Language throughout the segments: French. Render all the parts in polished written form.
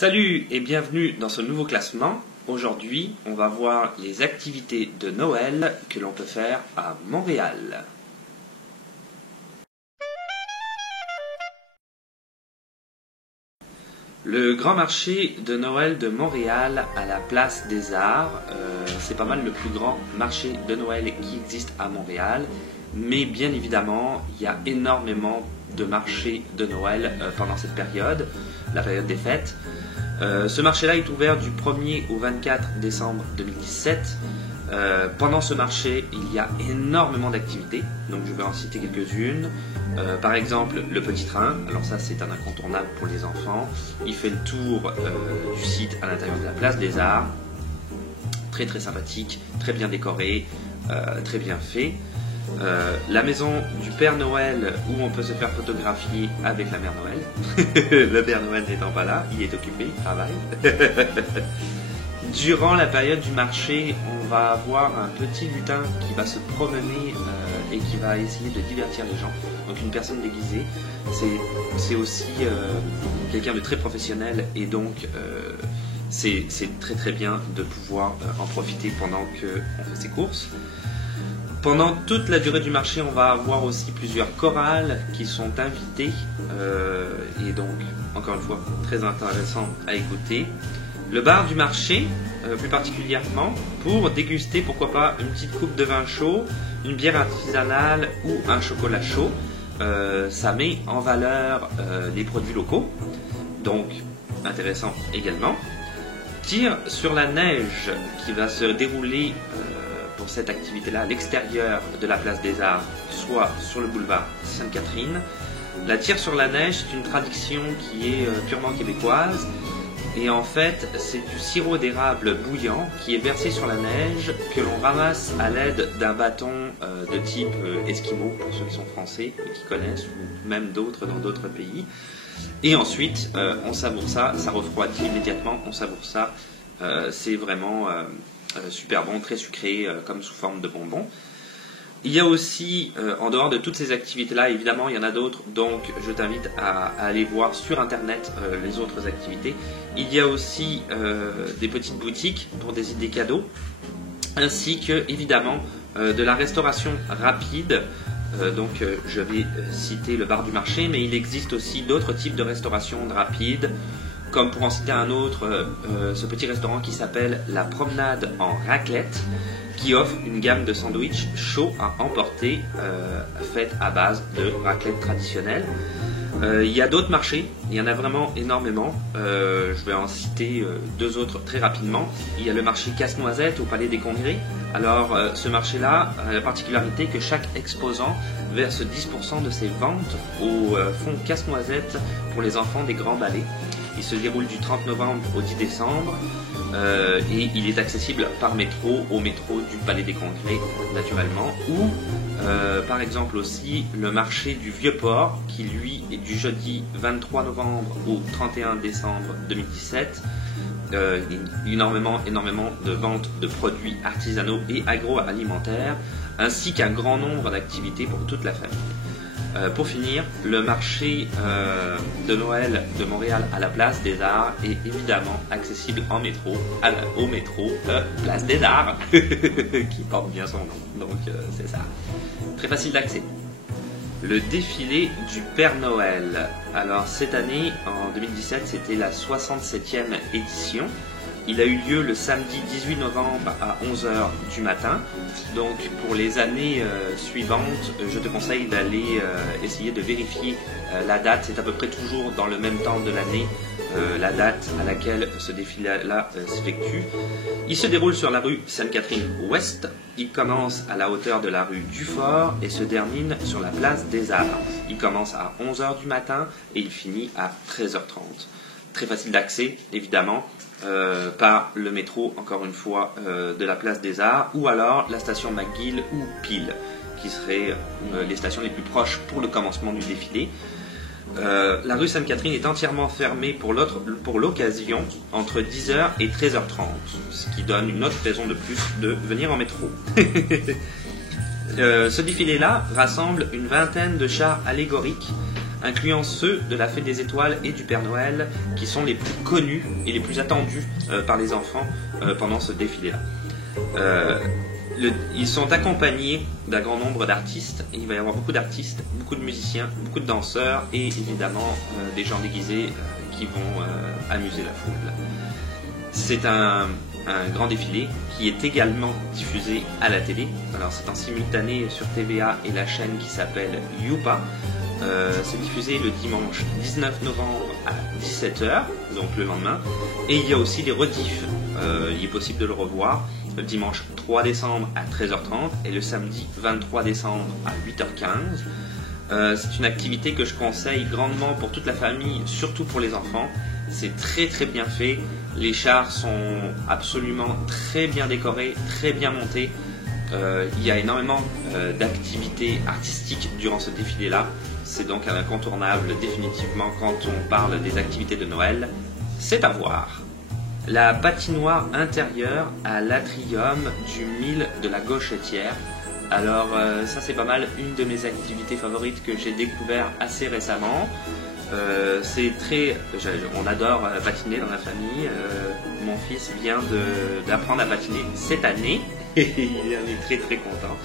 Salut et bienvenue dans ce nouveau classement. Aujourd'hui, on va voir les activités de Noël que l'on peut faire à Montréal. Le grand marché de Noël de Montréal à la Place des Arts, c'est pas mal le plus grand marché de Noël qui existe à Montréal. Mais bien évidemment, il y a énormément de marchés de Noël pendant cette période, la période des fêtes. Ce marché-là est ouvert du 1er au 24 décembre 2017. Pendant ce marché, il y a énormément d'activités, donc je vais en citer quelques-unes. Par exemple, le petit train, alors ça c'est un incontournable pour les enfants. Il fait le tour du site à l'intérieur de la Place des Arts. Très très sympathique, très bien décoré, très bien fait. La maison du Père Noël où on peut se faire photographier avec la Mère Noël. Le Père Noël n'étant pas là, il est occupé, il travaille. Durant la période du marché, on va avoir un petit lutin qui va se promener et qui va essayer de divertir les gens. Donc une personne déguisée, c'est aussi quelqu'un de très professionnel et donc c'est très très bien de pouvoir en profiter pendant qu'on fait ses courses. Pendant toute la durée du marché, on va avoir aussi plusieurs chorales qui sont invitées et donc, encore une fois, très intéressant à écouter. Le bar du marché, plus particulièrement, pour déguster, pourquoi pas, une petite coupe de vin chaud, une bière artisanale ou un chocolat chaud. Ça met en valeur les produits locaux, donc intéressant également. Tir sur la neige qui va se dérouler pour cette activité-là à l'extérieur de la Place des Arts, soit sur le boulevard Sainte-Catherine. La tire sur la neige, c'est une tradition qui est purement québécoise. Et en fait, c'est du sirop d'érable bouillant qui est versé sur la neige, que l'on ramasse à l'aide d'un bâton de type Esquimau, pour ceux qui sont français et qui connaissent, ou même d'autres dans d'autres pays. Et ensuite, on savoure ça, ça refroidit immédiatement, on savoure ça. C'est vraiment super bon, très sucré, comme sous forme de bonbons. Il y a aussi, en dehors de toutes ces activités-là, évidemment, il y en a d'autres, donc je t'invite à aller voir sur Internet les autres activités. Il y a aussi des petites boutiques pour des idées cadeaux, ainsi que, évidemment, de la restauration rapide. Donc, je vais citer le bar du marché, mais il existe aussi d'autres types de restauration rapide, comme pour en citer un autre, ce petit restaurant qui s'appelle La Promenade en Raclette, qui offre une gamme de sandwichs chauds à emporter, faits à base de raclette traditionnelle. Il y a d'autres marchés, il y en a vraiment énormément. Je vais en citer deux autres très rapidement. Il y a le marché Casse-Noisette au Palais des Congrès. Alors, ce marché-là a la particularité que chaque exposant verse 10% de ses ventes au fonds Casse-Noisette pour les enfants des grands ballets. Il se déroule du 30 novembre au 10 décembre et il est accessible par métro, au métro du Palais des Congrès naturellement, ou par exemple aussi le marché du Vieux-Port qui lui est du jeudi 23 novembre au 31 décembre 2017. Énormément de ventes de produits artisanaux et agroalimentaires, ainsi qu'un grand nombre d'activités pour toute la famille. Pour finir, le marché de Noël de Montréal à la Place des Arts est évidemment accessible en métro, au métro Place des Arts, qui porte bien son nom, donc c'est ça. Très facile d'accès. Le défilé du Père Noël. Alors cette année, en 2017, c'était la 67e édition. Il a eu lieu le samedi 18 novembre à 11h du matin. Donc pour les années suivantes, je te conseille d'aller essayer de vérifier la date. C'est à peu près toujours dans le même temps de l'année, la date à laquelle ce défilé-là s'effectue. Il se déroule sur la rue Sainte-Catherine-Ouest. Il commence à la hauteur de la rue Dufort et se termine sur la place des Arts. Il commence à 11h du matin et il finit à 13h30. Très facile d'accès, évidemment. Par le métro, encore une fois, de la Place des Arts, ou alors la station McGill ou Peel, qui seraient les stations les plus proches pour le commencement du défilé. La rue Sainte-Catherine est entièrement fermée pour l'occasion entre 10h et 13h30, ce qui donne une autre raison de plus de venir en métro. Ce défilé-là rassemble une vingtaine de chars allégoriques incluant ceux de la Fête des Étoiles et du Père Noël, qui sont les plus connus et les plus attendus par les enfants pendant ce défilé-là. Ils sont accompagnés d'un grand nombre d'artistes, et il va y avoir beaucoup d'artistes, beaucoup de musiciens, beaucoup de danseurs, et évidemment des gens déguisés qui vont amuser la foule. C'est un grand défilé qui est également diffusé à la télé. Alors c'est en simultané sur TVA et la chaîne qui s'appelle Youpa. C'est diffusé le dimanche 19 novembre à 17h, donc le lendemain. Et il y a aussi des rediffs. Il est possible de le revoir le dimanche 3 décembre à 13h30 et le samedi 23 décembre à 8h15. C'est une activité que je conseille grandement pour toute la famille, surtout pour les enfants. C'est très très bien fait. Les chars sont absolument très bien décorés, très bien montés. Il y a énormément d'activités artistiques durant ce défilé-là. C'est donc un incontournable définitivement quand on parle des activités de Noël. C'est à voir. La patinoire intérieure à l'atrium du Mille de la Gauchetière. Alors ça c'est pas mal une de mes activités favorites que j'ai découvert assez récemment. On adore patiner dans la famille. Mon fils vient d'apprendre à patiner cette année et il est très très content.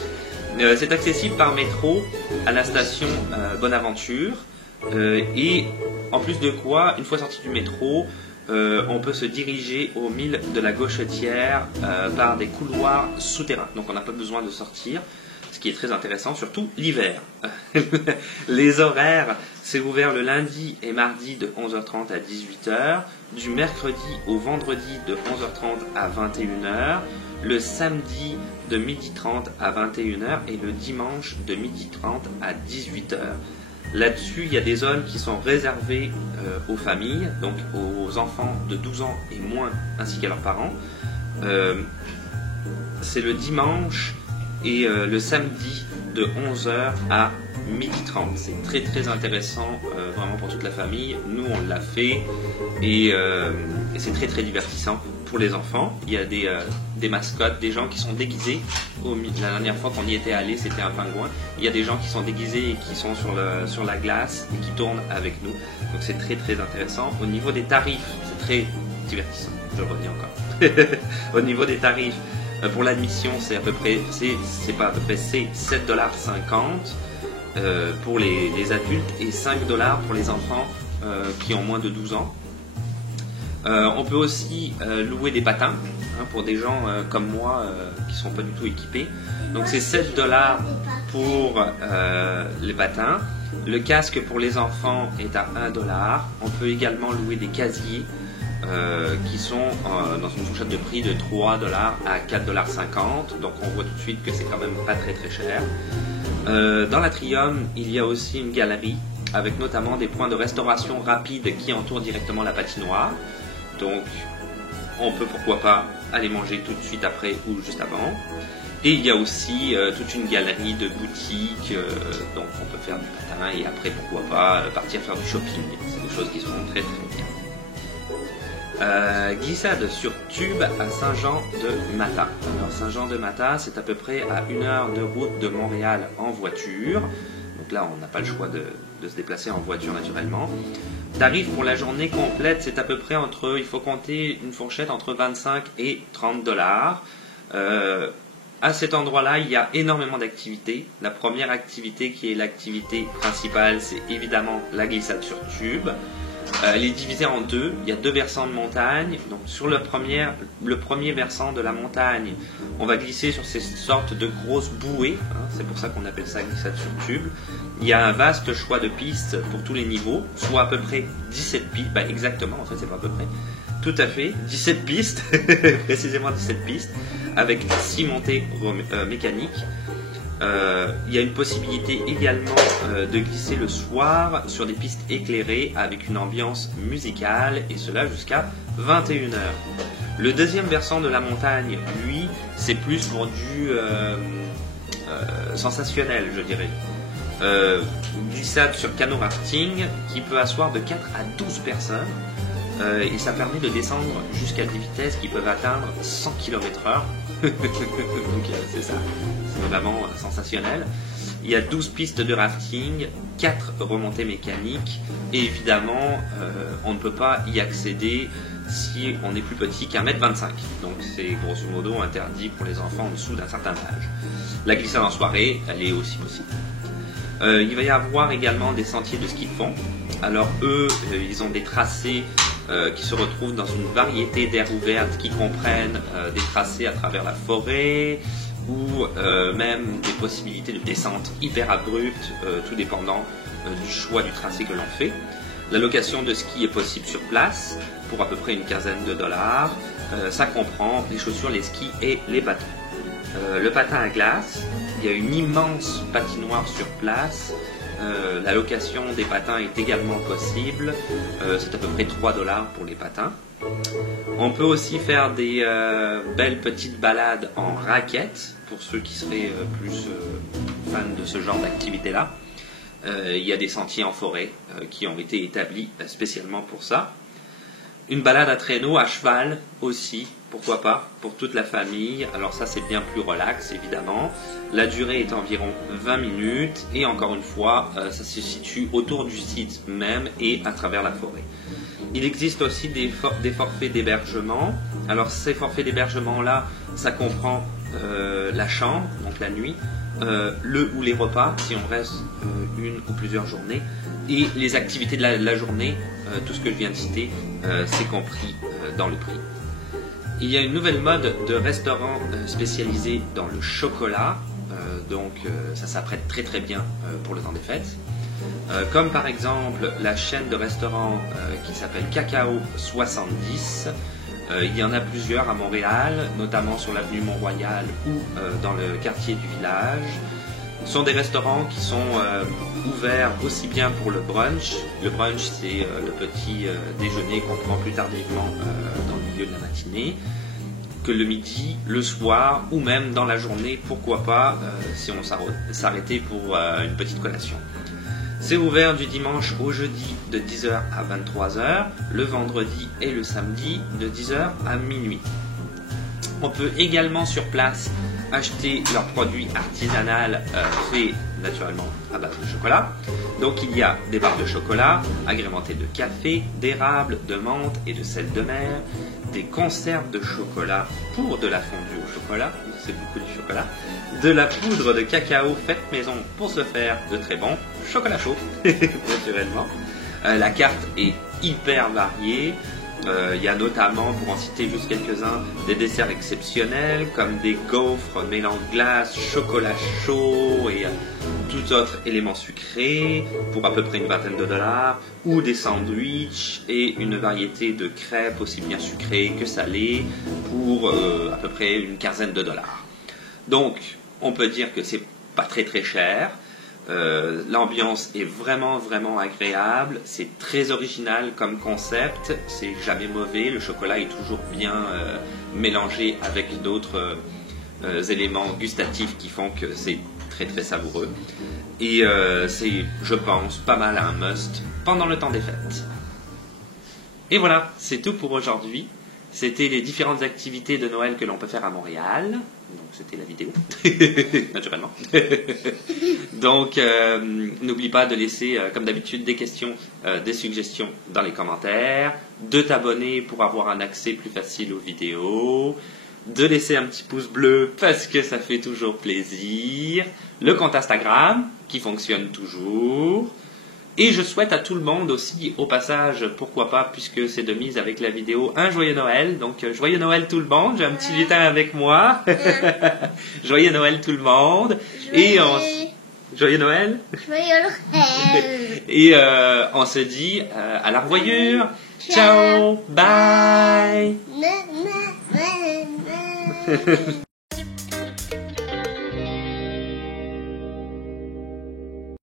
C'est accessible par métro à la station Bonaventure et en plus de quoi, une fois sorti du métro, on peut se diriger au Mille de la Gauchetière par des couloirs souterrains. Donc on n'a pas besoin de sortir. Ce qui est très intéressant, surtout l'hiver. Les horaires, c'est ouvert le lundi et mardi de 11h30 à 18h, du mercredi au vendredi de 11h30 à 21h, le samedi de 12h30 à 21h et le dimanche de 12h30 à 18h. Là-dessus, il y a des zones qui sont réservées aux familles, donc aux enfants de 12 ans et moins, ainsi qu'à leurs parents. C'est le dimanche et le samedi de 11h à 12h30. C'est très très intéressant vraiment pour toute la famille. Nous on l'a fait et c'est très très divertissant pour les enfants. Il y a des mascottes, des gens qui sont déguisés. La dernière fois qu'on y était allé, c'était un pingouin. Il y a des gens qui sont déguisés et qui sont sur la glace et qui tournent avec nous. Donc c'est très très intéressant. Au niveau des tarifs, c'est très divertissant. Je le redis encore. Au niveau des tarifs, pour l'admission, c'est c'est 7,50$ pour les adultes et 5$ pour les enfants qui ont moins de 12 ans. On peut aussi louer des patins pour des gens comme moi qui ne sont pas du tout équipés. Donc c'est 7$ pour les patins. Le casque pour les enfants est à 1$. On peut également louer des casiers qui sont dans une fourchette de prix de 3$ à 4,50$. Donc on voit tout de suite que c'est quand même pas très très cher. Dans l'atrium, il y a aussi une galerie avec notamment des points de restauration rapide qui entourent directement la patinoire. Donc on peut pourquoi pas aller manger tout de suite après ou juste avant. Et il y a aussi toute une galerie de boutiques, donc on peut faire du patin et après pourquoi pas partir faire du shopping. C'est des choses qui sont très très bien. Glissade sur tube à Saint-Jean-de-Matha. Alors Saint-Jean-de-Matha, c'est à peu près à 1 heure de route de Montréal en voiture. Donc là, on n'a pas le choix de se déplacer en voiture naturellement. Tarif pour la journée complète, c'est à peu près il faut compter une fourchette entre 25 et 30$. À cet endroit-là, il y a énormément d'activités. La première activité qui est l'activité principale, c'est évidemment la glissade sur tube. Elle est divisée en deux. Il y a 2 versants de montagne. Donc sur le premier versant de la montagne, on va glisser sur ces sortes de grosses bouées. C'est pour ça qu'on appelle ça glissade sur tube. Il y a un vaste choix de pistes pour tous les niveaux, soit à peu près 17 pistes. Exactement, en fait, c'est pas à peu près. Tout à fait, 17 pistes, précisément 17 pistes, avec 6 montées mécaniques. Il y a une possibilité également de glisser le soir sur des pistes éclairées avec une ambiance musicale et cela jusqu'à 21h. Le deuxième versant de la montagne, lui, c'est plus pour du sensationnel, je dirais. Glissade sur canot rafting qui peut asseoir de 4 à 12 personnes et ça permet de descendre jusqu'à des vitesses qui peuvent atteindre 100 km/h. Donc c'est ça, c'est vraiment sensationnel. Il y a 12 pistes de rafting, 4 remontées mécaniques et évidemment on ne peut pas y accéder si on est plus petit qu'1,25 m. Donc c'est grosso modo interdit pour les enfants en dessous d'un certain âge. La glissade en soirée, elle est aussi possible. Il va y avoir également des sentiers de ski de fond. Alors eux, ils ont des tracés qui se retrouvent dans une variété d'aires ouvertes qui comprennent des tracés à travers la forêt ou même des possibilités de descente hyper abruptes, tout dépendant du choix du tracé que l'on fait. La location de ski est possible sur place pour à peu près une quinzaine de dollars. Ça comprend les chaussures, les skis et les bâtons. Le patin à glace, il y a une immense patinoire sur place. La location des patins est également possible. C'est à peu près 3 dollars pour les patins. On peut aussi faire des belles petites balades en raquettes pour ceux qui seraient plus fans de ce genre d'activité-là. Il y a des sentiers en forêt qui ont été établis spécialement pour ça. Une balade à traîneau, à cheval aussi, pourquoi pas, pour toute la famille. Alors ça c'est bien plus relax évidemment. La durée est environ 20 minutes et encore une fois, ça se situe autour du site même et à travers la forêt. Il existe aussi des forfaits d'hébergement. Alors ces forfaits d'hébergement là, ça comprend la chambre, donc la nuit, le ou les repas si on reste une ou plusieurs journées et les activités de la journée, tout ce que je viens de citer, c'est compris dans le prix. Il y a une nouvelle mode de restaurant spécialisé dans le chocolat, donc ça s'apprête très très bien pour le temps des fêtes. Comme par exemple la chaîne de restaurants qui s'appelle Cacao 70. Il y en a plusieurs à Montréal, notamment sur l'avenue Mont-Royal ou dans le quartier du village. Ce sont des restaurants qui sont ouverts aussi bien pour le brunch. Le brunch, c'est le petit déjeuner qu'on prend plus tardivement dans le milieu de la matinée, que le midi, le soir ou même dans la journée, pourquoi pas, si on s'arrêtait pour une petite collation. C'est ouvert du dimanche au jeudi de 10h à 23h, le vendredi et le samedi de 10h à minuit. On peut également sur place acheter leurs produits artisanaux faits naturellement à base de chocolat. Donc il y a des barres de chocolat agrémentées de café, d'érable, de menthe et de sel de mer, des conserves de chocolat pour de la fondue au chocolat, c'est beaucoup du chocolat, de la poudre de cacao faite maison pour se faire de très bons chocolat chaud, naturellement. La carte est hyper variée. Il y a notamment, pour en citer juste quelques-uns, des desserts exceptionnels comme des gaufres mêlant glace, chocolat chaud et tout autre élément sucré pour à peu près une vingtaine de dollars, ou des sandwichs et une variété de crêpes aussi bien sucrées que salées pour à peu près une quinzaine de dollars. Donc on peut dire que c'est pas très très cher. L'ambiance est vraiment agréable, c'est très original comme concept, c'est jamais mauvais, le chocolat est toujours bien mélangé avec d'autres éléments gustatifs qui font que c'est très très savoureux et c'est, je pense, pas mal un must pendant le temps des fêtes. Et voilà, c'est tout pour aujourd'hui. C'était les différentes activités de Noël que l'on peut faire à Montréal. Donc c'était la vidéo, naturellement. Donc n'oublie pas de laisser, comme d'habitude, des questions, des suggestions dans les commentaires, de t'abonner pour avoir un accès plus facile aux vidéos, de laisser un petit pouce bleu parce que ça fait toujours plaisir, le compte Instagram qui fonctionne toujours. Et je souhaite à tout le monde aussi, au passage, pourquoi pas, puisque c'est de mise avec la vidéo, un joyeux Noël. Donc, joyeux Noël tout le monde. J'ai un petit lutin avec moi. Joyeux Noël tout le monde. Joyeux Noël. Joyeux Noël. Et on se dit à la revoyure. Ciao. Bye.